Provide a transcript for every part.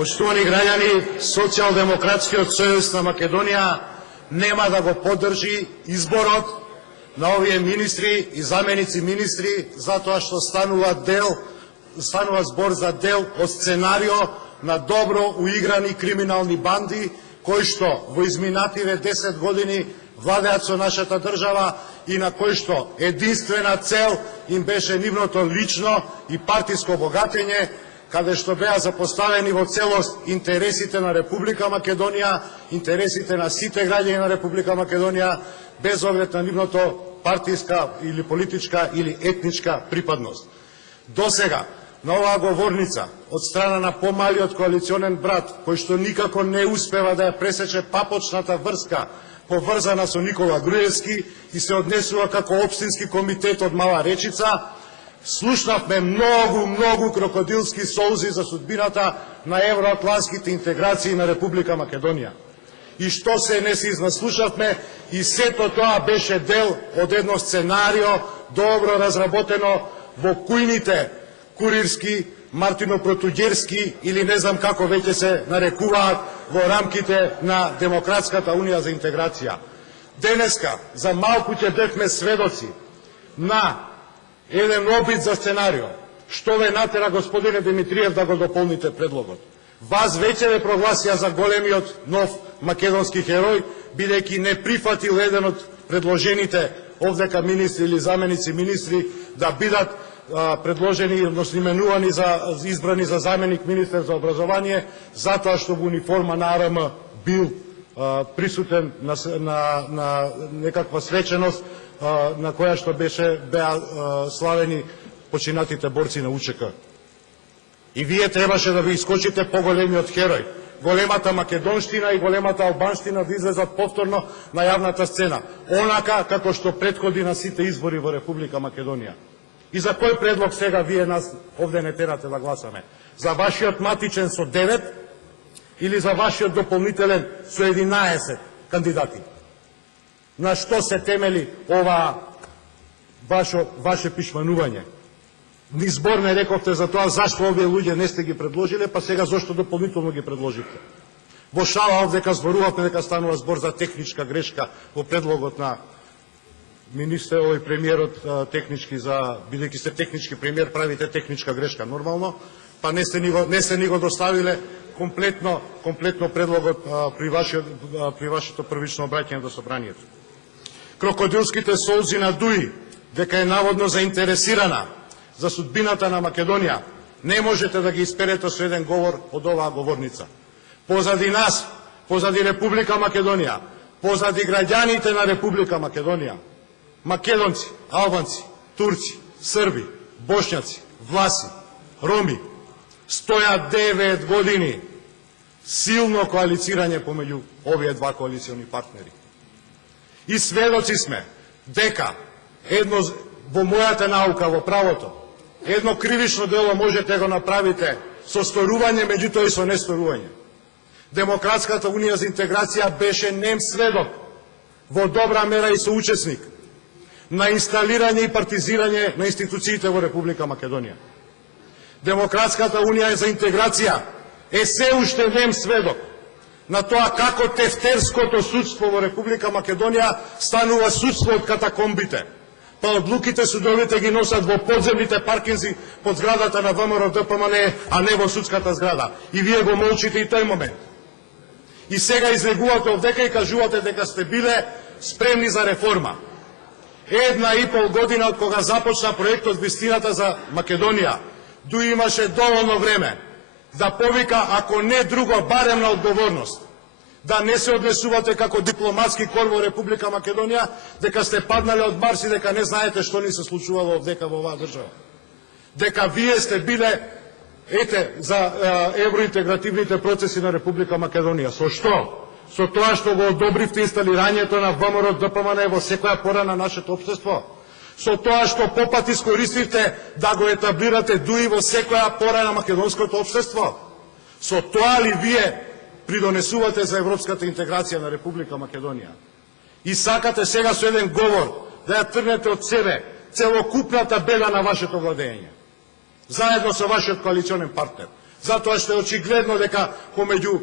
Поштовани граѓани, Социјалдемократскиот сојуз на Македонија нема да го поддржи изборот на овие министри и заменици министри, затоа што станува збор за дел од сценарио на добро уиграни криминални банди, кои што во изминативе 10 години владеат со нашата држава и на кои што единствена цел им беше нивното лично и партиско богатење, каде што беа запоставени во целост интересите на Република Македонија, интересите на сите граѓани на Република Македонија, без оглед на нивното партиска или политичка или етничка припадност. Досега, на оваа говорница, од страна на помалиот коалиционен брат, кој што никако не успева да ја пресече папочната врска, поврзана со Никола Груевски и се однесува како општински комитет од Мала Речица, слушнавме многу крокодилски солзи за судбината на евроатлантските интеграции на Република Македонија. И што се не се изнаслушавме, и сето тоа беше дел од едно сценарио, добро разработено во кујните Курирски, Мартино-Протуѓерски или не знам како веќе се нарекуваат во рамките на Демократската унија за интеграција. Денеска, за малку ќе бевме сведоци на еден обид за сценарио. Што ве натера, господине Димитриев, да го дополните предлогот? Вас веќе ве прогласија за големиот нов македонски херој, бидејќи не прифатил еден од предложените овдека министри или заменици министри да бидат предложени, односно именувани за избрани за заменик министер за образование, затоа што во униформа на АРМ бил присутен на некаква свеченост на која што беа славени починатите борци на УЧК. И вие требаше да ви искочите поголемиот херој, големата македонштина и големата албанштина да излезат повторно на јавната сцена, онака како што претходи на сите избори во Република Македонија. И за кој предлог сега вие нас овде не терате да гласаме? За вашиот матичен со 9 или за вашиот дополнителен со 11 кандидати? На што се темели ова ваше пишманување? Ни збор не рековте за тоа зашто овие луѓе не сте ги предложиле, па сега зашто дополнително ги предложите. Во шала овдека зборувавме дека станува збор за техничка грешка во предлогот на министер, премиерот технички, бидејќи сте технички премиер, правите техничка грешка нормално, па не сте ни го доставиле комплетно предлогот при вашето првично обраќање до собранието. Крокодилските солзи на Дуи, дека е наводно заинтересирана за судбината на Македонија, не можете да ги исперете со еден говор од оваа говорница. Позади нас, позади Република Македонија, позади граѓаните на Република Македонија, македонци, албанци, турци, срби, бошњаци, власи, роми, стојат 9 години силно коалицирање помеѓу овие два коалициони партнери. И сведоци сме дека во мојата наука, во правото, едно кривично дело можете го направите со сторување, меѓутоа и со несторување. Демократската унија за интеграција беше нем сведок, во добра мера и соучесник, на инсталирање и партизирање на институциите во Република Македонија. Демократската унија за интеграција е се уште нем сведок на тоа како тефтерското судство во Република Македонија станува судство од катакомбите, па одлуките судовите ги носат во подземните паркинзи под зградата на ВМРО ДПМН, а не во судската зграда. И вие го молчите и тој момент. И сега излегувате овдека и кажувате дека сте биле спремни за реформа. 1,5 година од кога започна проектот Вистината за Македонија, Дуи имаше доволно време да повика, ако не друго, барем на одговорност. Да не се однесувате како дипломатски кор во Република Македонија, дека сте паднале од Марс и дека не знаете што ни се случувало овдека во оваа држава. Дека вие сте биле, за евроинтегративните процеси на Република Македонија. Со што? Со тоа што го одобривте инсталирањето на ВМРО ДПМН во секоја пора на нашето општество. Со тоа што попат искористивте да го етаблирате Дуи во секоја пора на македонското општество. Со тоа ли вие придонесувате за европската интеграција на Република Македонија? И сакате сега со еден говор да ја тргнете од себе целокупната беда на вашето владење, заедно со вашиот коалиционен партнер. Затоа што е очигледно дека помеѓу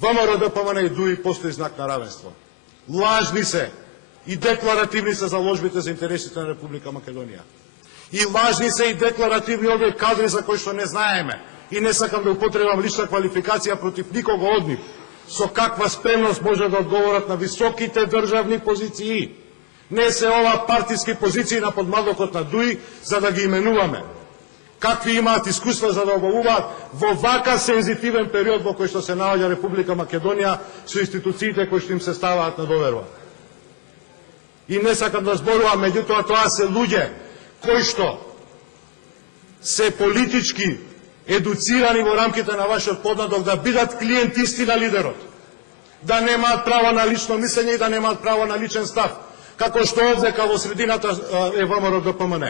ВМРО, ДПМН и ДУИ постои знак на равенство. Лажни се и декларативни се заложбите за интересите на Република Македонија. И лажни се и декларативни овие кадри за кои што не знаеме. И не сакам да употребам лична квалификација против никого од нив. Со каква спремност може да одговорат на високите државни позиции. Не се ова партиски позиции на подмаглокот на ДУИ за да ги именуваме. Какви имаат искуства за да обавуваат во вака сензитивен период во кој што се наоѓа Република Македонија со институциите кои што им се ставаат на доверба. И не сакам да зборувам, меѓутоа тоа се луѓе кои што се политички едуцирани во рамките на вашиот поднадок да бидат клиентисти на лидерот, да немаат право на лично мислење и да немаат право на личен став, како што овдека во средината е ВМРО ДПМН.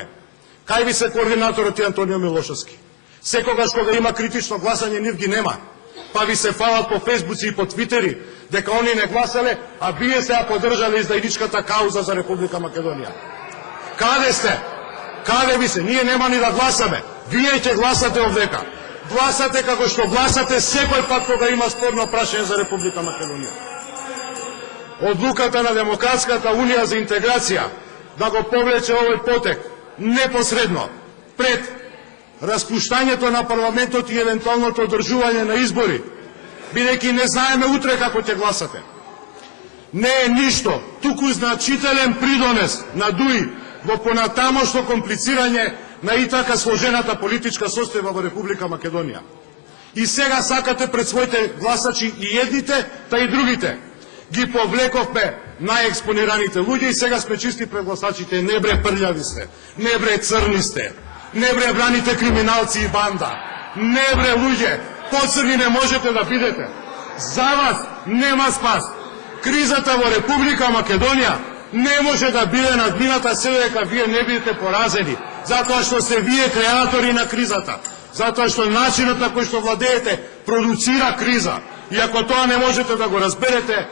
Кај ви се координаторот и Антонио Милошевски? Секогаш кога има критично гласање, нив ги нема. Па ви се фалат по фейсбуци и по твитери дека они не гласале, а вие се поддржале издајничката кауза за Република Македонија. Каде сте? Каде ви се? Ние нема ни да гласаме. Вие ќе гласате овдека. Гласате како што гласате секој пат кога има спорно прашање за Република Македонија. Одлуката на Демократската унија за интеграција да го повлече овој потек непосредно пред распуштањето на парламентот и евентуалното одржување на избори, бидејќи не знаеме утре како ќе гласате. Не е ништо, туку значителен придонес на ДУИ во понатамошно комплицирање на и така сложената политичка состојба во Република Македонија. И сега сакате пред своите гласачи и едните, та и другите. Ги повлековме најекспонираните луѓе и сега сме чисти пред гласачите. Не бре прљави сте, не бре црни сте, не бре браните криминалци и банда, не бре луѓе, поцрни не можете да бидете. За вас нема спас. Кризата во Република Македонија не може да биде надмината се дека вие не бидете поразени, затоа што сте вие креатори на кризата, затоа што начинот на кој што владеете продуцира криза. И ако тоа не можете да го разберете,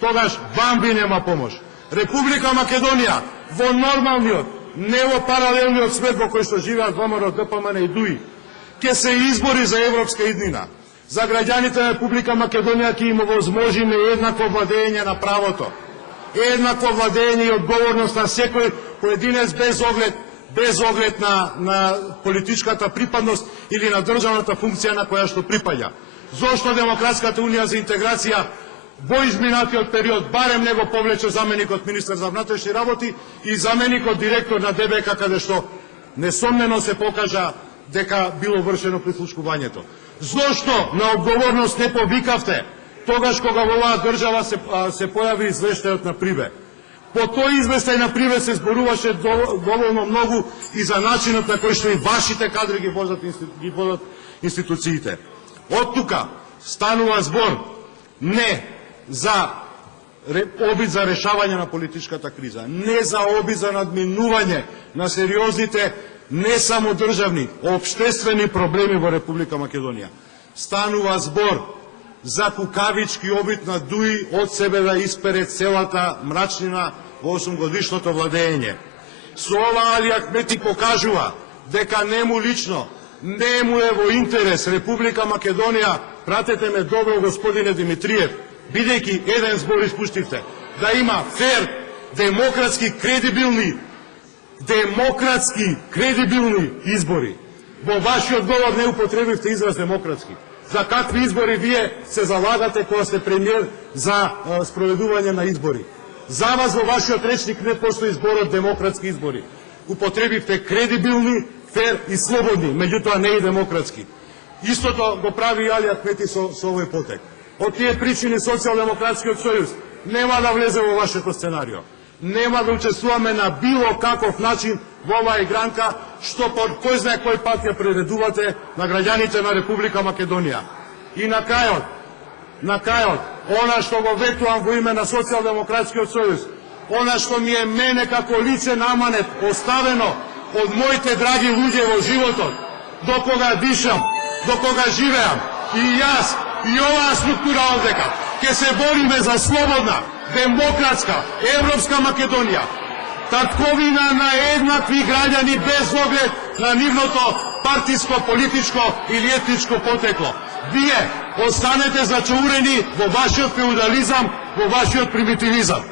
тогаш вам би нема помош. Република Македонија во нормалниот, не во паралелниот свет во кој што живеат ВМРО, ДПМН и ДУИ, ќе се избори за европска иднина. За граѓаните на Република Македонија ќе им овозможиме еднакво владење на правото, еднакво владење и одговорност на секој поединец без оглед на политичката припадност или на државната функција на која што припаѓа. Зошто Демократската унија за интеграција во изминатиот период барем не го повлече заменикот министер за внатрешни работи и заменикот директор на ДБК, каде што несомнено се покажа дека било вршено прислушкувањето. Зошто на одговорност не повикавте тогаш кога во оваа држава се појави извештајот на Прибе? По тој извештај на Прибе се зборуваше доволно многу и за начинот на кој што и вашите кадри ги водат институциите. Од тука станува збор не за обид за решавање на политичката криза, не за обид за надминување на сериозните не само државни, општествени проблеми во Република Македонија. Станува збор за кукавички обид на ДУИ од себе да испере целата мрачнина во 8-годишното владење. Со ова Али Ахмети покажува дека не му лично, не му е во интерес Република Македонија, пратете ме добро господине Димитриев, бидејќи еден збор испуштивте, да има фер, демократски, кредибилни избори. Во вашиот говор не употребивте израз демократски. За какви избори вие се залагате кога сте премиер за спроведување на избори? За вас во вашиот речник не постои зборот демократски избори. Употребивте кредибилни, фер и слободни, меѓутоа не и демократски. Истото го прави и Али Ахмети со овој потек. Од тие причини Социјалдемократскиот сојуз нема да влезе во вашето сценарио. Нема да учествуваме на било каков начин во оваа игранка, што по кој знае кој пат ја прередувате на граѓаните на Република Македонија. И на крајот, она што го ветувам во име на Социјалдемократскиот сојуз, она што ми е мене како личен аманет оставено од моите драги луѓе во животот, до кога дишам, до кога живеам, и јас, и оваа структура овдека, ќе се бориме за слободна, демократска, европска Македонија, татковина на еднакви граѓани без оглед на нивното партиско, политичко или етничко потекло. Вие останете зачаурени во вашиот феудализам, во вашиот примитивизам.